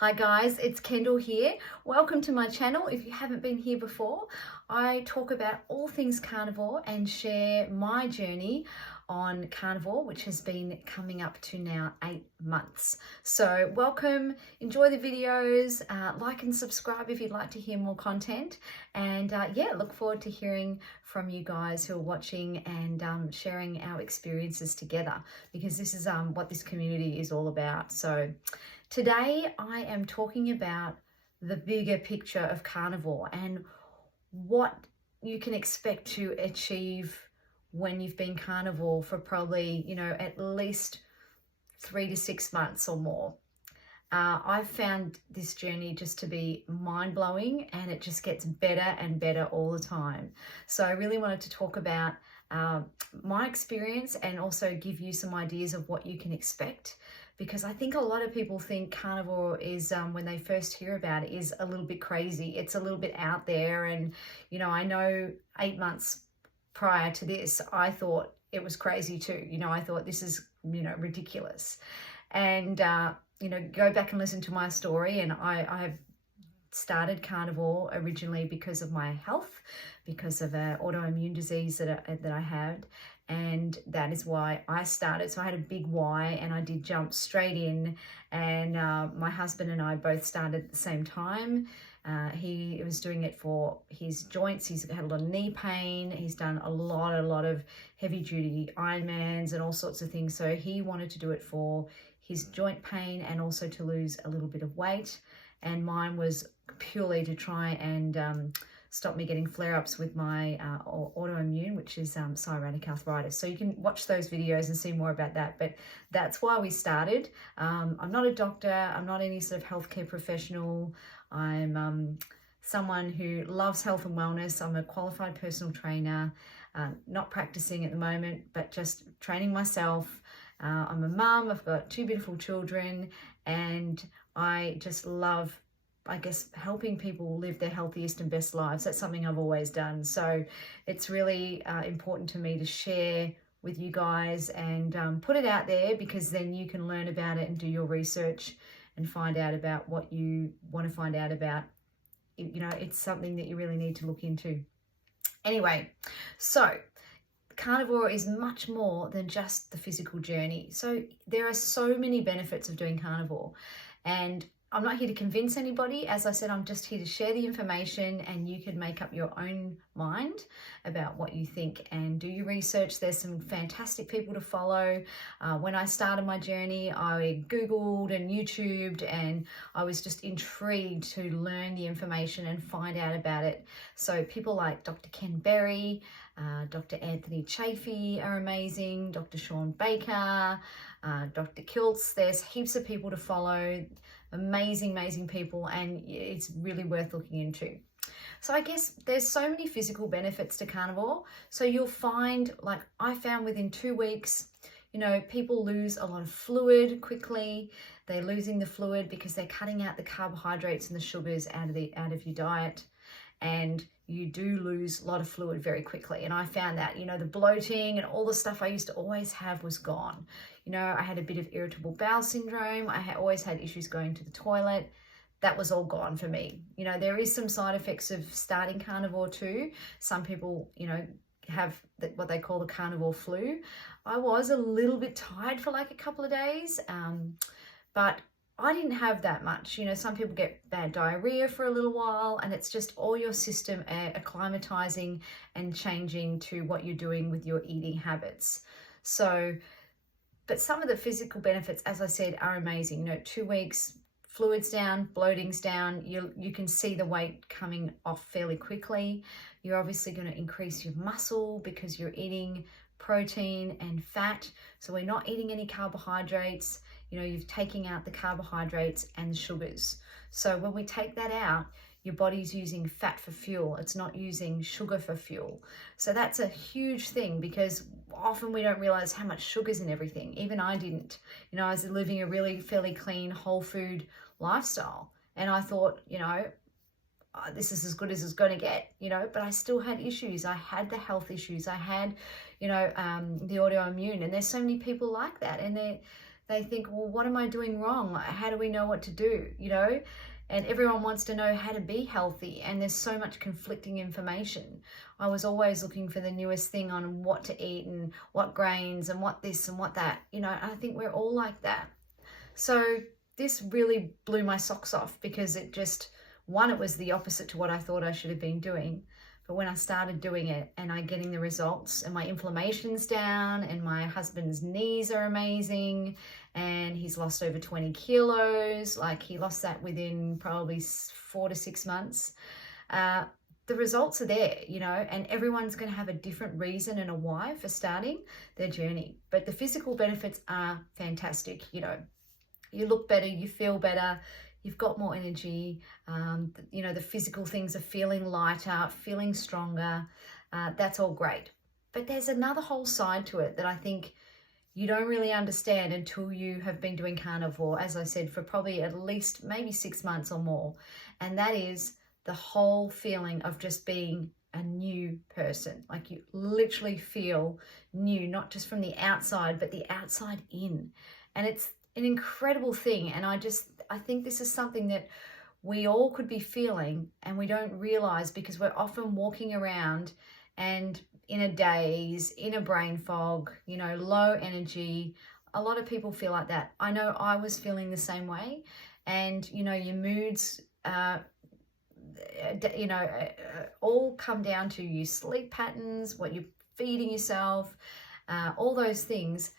Hi guys, it's Kendall here. Welcome to my channel. If you haven't been here before, I talk about all things carnivore and share my journey on carnivore, which has been coming up to now 8 months. So welcome, enjoy the videos, like and subscribe if you'd like to hear more content. And yeah, look forward to hearing from you guys who are watching and sharing our experiences together, because this is what this community is all about. So today I am talking about the bigger picture of carnivore and what you can expect to achieve when you've been carnivore for probably, at least 3 to 6 months or more. I've found this journey just to be mind-blowing, and it just gets better and better all the time. So I really wanted to talk about my experience and also give you some ideas of what you can expect, because I think a lot of people think carnivore is, when they first hear about it, is a little bit crazy. It's a little bit out there. And, I know 8 months prior to this, I thought it was crazy too. I thought this is, ridiculous. And, go back and listen to my story. And I have started carnivore originally because of my health, because of an autoimmune disease that I had. And that is why I started. So I had a big why, and I did jump straight in. And my husband and I both started at the same time. He was doing it for his joints. He's had a lot of knee pain. He's done a lot of heavy duty Ironmans and all sorts of things. So he wanted to do it for his joint pain and also to lose a little bit of weight. And mine was purely to try and stop me getting flare-ups with my autoimmune, which is psoriatic arthritis. So you can watch those videos and see more about that. But that's why we started. I'm not a doctor. I'm not any sort of healthcare professional. I'm someone who loves health and wellness. I'm a qualified personal trainer, not practicing at the moment, but just training myself. I'm a mum. I've got 2 beautiful children, and I just love, helping people live their healthiest and best lives. That's something I've always done. So it's really important to me to share with you guys and put it out there, because then you can learn about it and do your research and find out about what you want to find out about. It's something that you really need to look into. Anyway, so carnivore is much more than just the physical journey. So there are so many benefits of doing carnivore, and I'm not here to convince anybody. As I said, I'm just here to share the information, and you can make up your own mind about what you think and do your research. There's some fantastic people to follow. When I started my journey, I Googled and YouTubed, and I was just intrigued to learn the information and find out about it. So people like Dr. Ken Berry, Dr. Anthony Chafee are amazing, Dr. Sean Baker, Dr. Kiltz. There's heaps of people to follow. Amazing people, and it's really worth looking into. So I guess there's so many physical benefits to carnivore. So you'll find, like I found, within 2 weeks, people lose a lot of fluid quickly. They're losing the fluid because they're cutting out the carbohydrates and the sugars out of your diet, and you do lose a lot of fluid very quickly. And I found that, the bloating and all the stuff I used to always have was gone. I had a bit of irritable bowel syndrome. I always had issues going to the toilet. That was all gone for me. There is some side effects of starting carnivore too. Some people, have what they call the carnivore flu. I was a little bit tired for like a couple of days, but I didn't have that much. Some people get bad diarrhea for a little while, and it's just all your system acclimatizing and changing to what you're doing with your eating habits. So, but some of the physical benefits, as I said, are amazing. 2 weeks, fluids down, bloating's down. You can see the weight coming off fairly quickly. You're obviously going to increase your muscle because you're eating protein and fat. So we're not eating any carbohydrates. You're taking out the carbohydrates and the sugars. So when we take that out, your body's using fat for fuel. It's not using sugar for fuel. So that's a huge thing, because often we don't realize how much sugar's in everything. Even I didn't. I was living a really fairly clean, whole food lifestyle. And I thought, this is as good as it's going to get, but I still had issues. I had the health issues. I had, the autoimmune, and there's so many people like that. And they think, well, what am I doing wrong? How do we know what to do, you know? And everyone wants to know how to be healthy, and there's so much conflicting information. I was always looking for the newest thing on what to eat and what grains and what this and what that, you know. I think we're all like that. So this really blew my socks off, because it just, one, it was the opposite to what I thought I should have been doing. But when I started doing it and I getting the results, and my inflammation's down, and my husband's knees are amazing, and he's lost over 20 kilos, like he lost that within probably 4 to 6 months. The results are there, you know, and everyone's going to have a different reason and a why for starting their journey. But the physical benefits are fantastic. You know, you look better, you feel better, you've got more energy, you know, the physical things are feeling lighter, feeling stronger. That's all great. But there's another whole side to it that I think you don't really understand until you have been doing carnivore, as I said, for probably at least maybe 6 months or more. And that is the whole feeling of just being a new person. Like you literally feel new, not just from the outside, but the outside in. And it's an incredible thing. And I think this is something that we all could be feeling, and we don't realize, because we're often walking around and in a daze, in a brain fog, you know, low energy. A lot of people feel like that. I know I was feeling the same way. And, you know, your moods, you know, all come down to your sleep patterns, what you're feeding yourself, all those things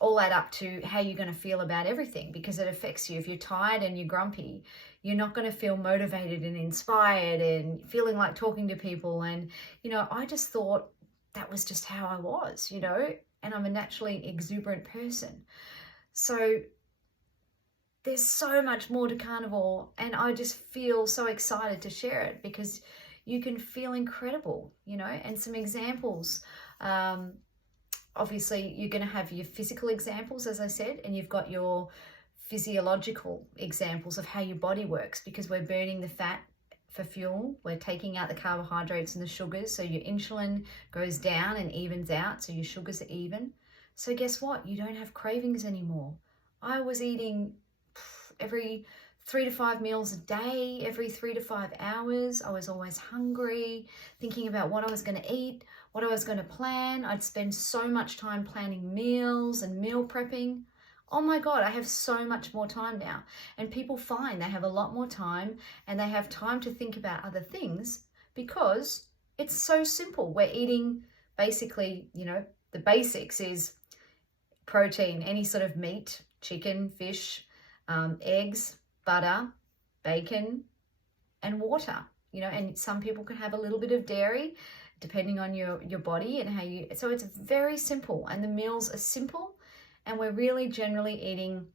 all add up to how you're going to feel about everything, because it affects you. If you're tired and you're grumpy, you're not going to feel motivated and inspired and feeling like talking to people. And, you know, I just thought that was just how I was, you know, and I'm a naturally exuberant person. So there's so much more to carnivore, and I just feel so excited to share it, because you can feel incredible, you know. And some examples, obviously you're going to have your physical examples, as I said, and you've got your physiological examples of how your body works, because we're burning the fat for fuel, we're taking out the carbohydrates and the sugars, so your insulin goes down and evens out, so your sugars are even. So guess what? You don't have cravings anymore. I was eating every 3 to 5 meals a day, every 3 to 5 hours. I was always hungry, thinking about what I was going to eat, what I was going to plan. I'd spend so much time planning meals and meal prepping. Oh my God, I have so much more time now. And people find they have a lot more time, and they have time to think about other things, because it's so simple. We're eating basically, you know, the basics is protein, any sort of meat, chicken, fish, eggs, butter, bacon, and water, you know. And some people can have a little bit of dairy depending on your body and how you, so it's very simple, and the meals are simple, and we're really generally eating,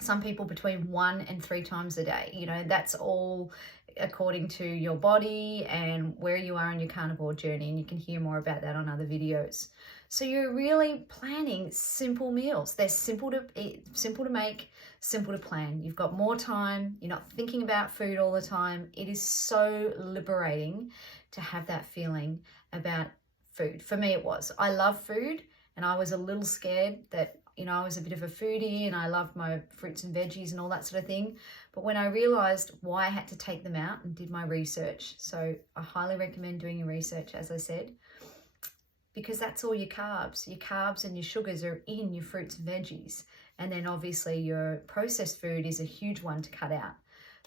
some people, between 1 and 3 times a day. You know, that's all according to your body and where you are in your carnivore journey, and you can hear more about that on other videos. So you're really planning simple meals. They're simple to eat, simple to make, simple to plan. You've got more time. You're not thinking about food all the time. It is so liberating to have that feeling about food. For me, it was. I love food, and I was a little scared that, you know, I was a bit of a foodie and I loved my fruits and veggies and all that sort of thing. But when I realized why I had to take them out and did my research, so I highly recommend doing your research, as I said, because that's all your carbs. Your carbs and your sugars are in your fruits and veggies. And then obviously your processed food is a huge one to cut out.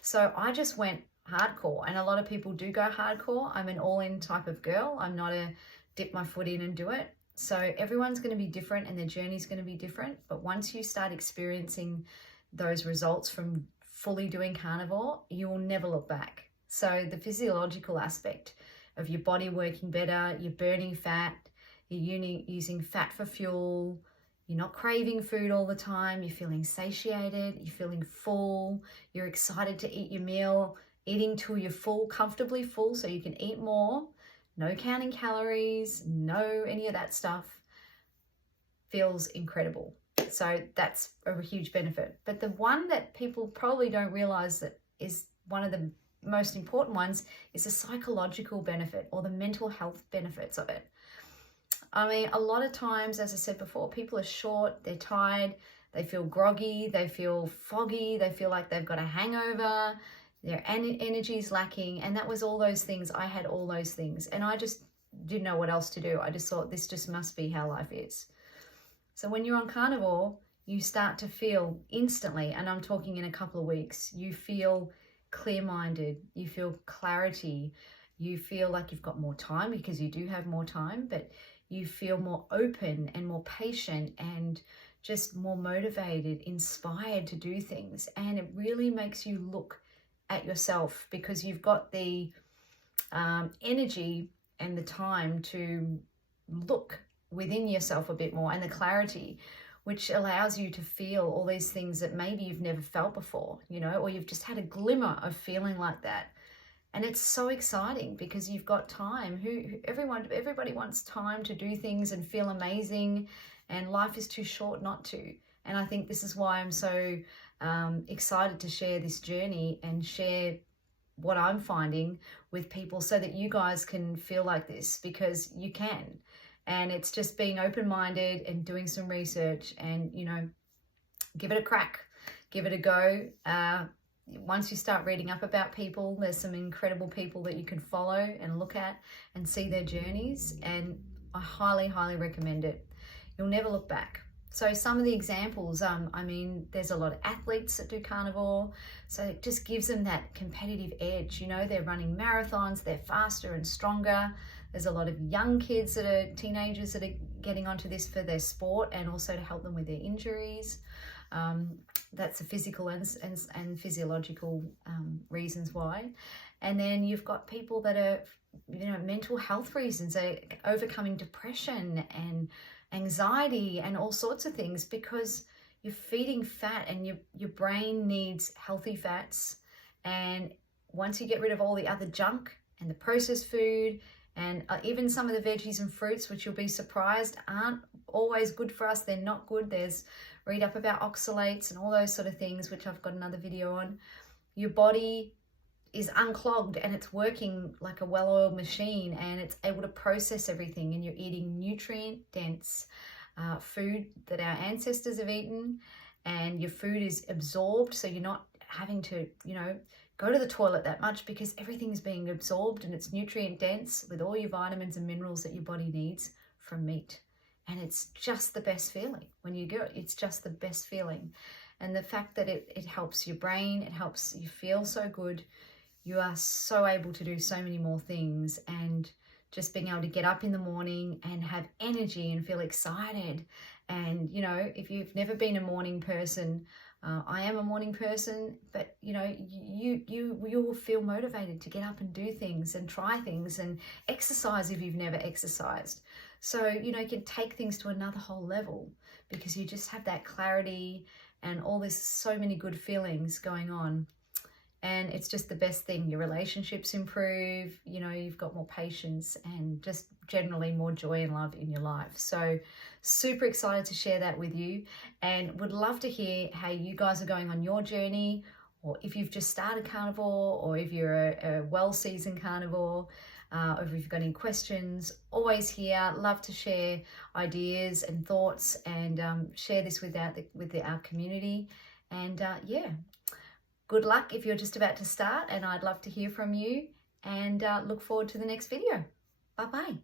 So I just went hardcore, and a lot of people do go hardcore. I'm an all-in type of girl. I'm not a dip my foot in and do it. So everyone's going to be different, and their journey's going to be different. But once you start experiencing those results from fully doing carnivore, you will never look back. So the physiological aspect of your body working better, you're burning fat, you're using fat for fuel, you're not craving food all the time, you're feeling satiated, you're feeling full, you're excited to eat your meal, eating till you're full, comfortably full, so you can eat more. No counting calories, no any of that stuff. Feels incredible. So that's a huge benefit. But the one that people probably don't realize that is one of the most important ones is the psychological benefit, or the mental health benefits of it. I mean, a lot of times, as I said before, people are short, they're tired, They feel groggy, they feel foggy, they feel like they've got a hangover, their energy is lacking. And that was all those things. I had all those things, and I just didn't know what else to do. I just thought this just must be how life is. So when you're on carnivore, you start to feel instantly, and I'm talking in a couple of weeks, you feel clear-minded, you feel clarity, you feel like you've got more time, because you do have more time, but you feel more open and more patient and just more motivated, inspired to do things. And it really makes you look at yourself, because you've got the energy and the time to look within yourself a bit more, and the clarity, which allows you to feel all these things that maybe you've never felt before, you know, or you've just had a glimmer of feeling like that. And it's so exciting because you've got time. Everybody wants time to do things and feel amazing, and life is too short not to. And I think this is why I'm so excited to share this journey and share what I'm finding with people, so that you guys can feel like this, because you can. And it's just being open-minded and doing some research, and, you know, give it a crack, give it a go. Once you start reading up about people, there's some incredible people that you can follow and look at and see their journeys. And I highly, highly recommend it. You'll never look back. So some of the examples, I mean, there's a lot of athletes that do carnivore. So it just gives them that competitive edge. You know, they're running marathons, they're faster and stronger. There's a lot of young kids that are teenagers that are getting onto this for their sport, and also to help them with their injuries. That's the physical and physiological reasons why. And then you've got people that are, you know, mental health reasons, are overcoming depression and anxiety and all sorts of things, because you're feeding fat, and your brain needs healthy fats. And once you get rid of all the other junk and the processed food, and even some of the veggies and fruits, which you'll be surprised aren't always good for us, they're not good. Read up about oxalates and all those sort of things, which I've got another video on. Your body is unclogged, and it's working like a well-oiled machine, and it's able to process everything, and you're eating nutrient-dense food that our ancestors have eaten, and your food is absorbed, so you're not having to, you know, go to the toilet that much, because everything's being absorbed, and it's nutrient-dense with all your vitamins and minerals that your body needs from meat. And it's just the best feeling when you do it. It's just the best feeling. And the fact that it helps your brain, it helps you feel so good. You are so able to do so many more things, and just being able to get up in the morning and have energy and feel excited. And, you know, if you've never been a morning person, I am a morning person, but, you know, you will feel motivated to get up and do things and try things and exercise if you've never exercised. So, you know, you can take things to another whole level, because you just have that clarity and all this, so many good feelings going on. And it's just the best thing. Your relationships improve, you know, you've got more patience, and just generally more joy and love in your life. So super excited to share that with you, and would love to hear how you guys are going on your journey, or if you've just started carnivore, or if you're a well-seasoned carnivore, or if you've got any questions. Always here, love to share ideas and thoughts, and share this with our community. And yeah. Good luck if you're just about to start, and I'd love to hear from you, and look forward to the next video. Bye-bye.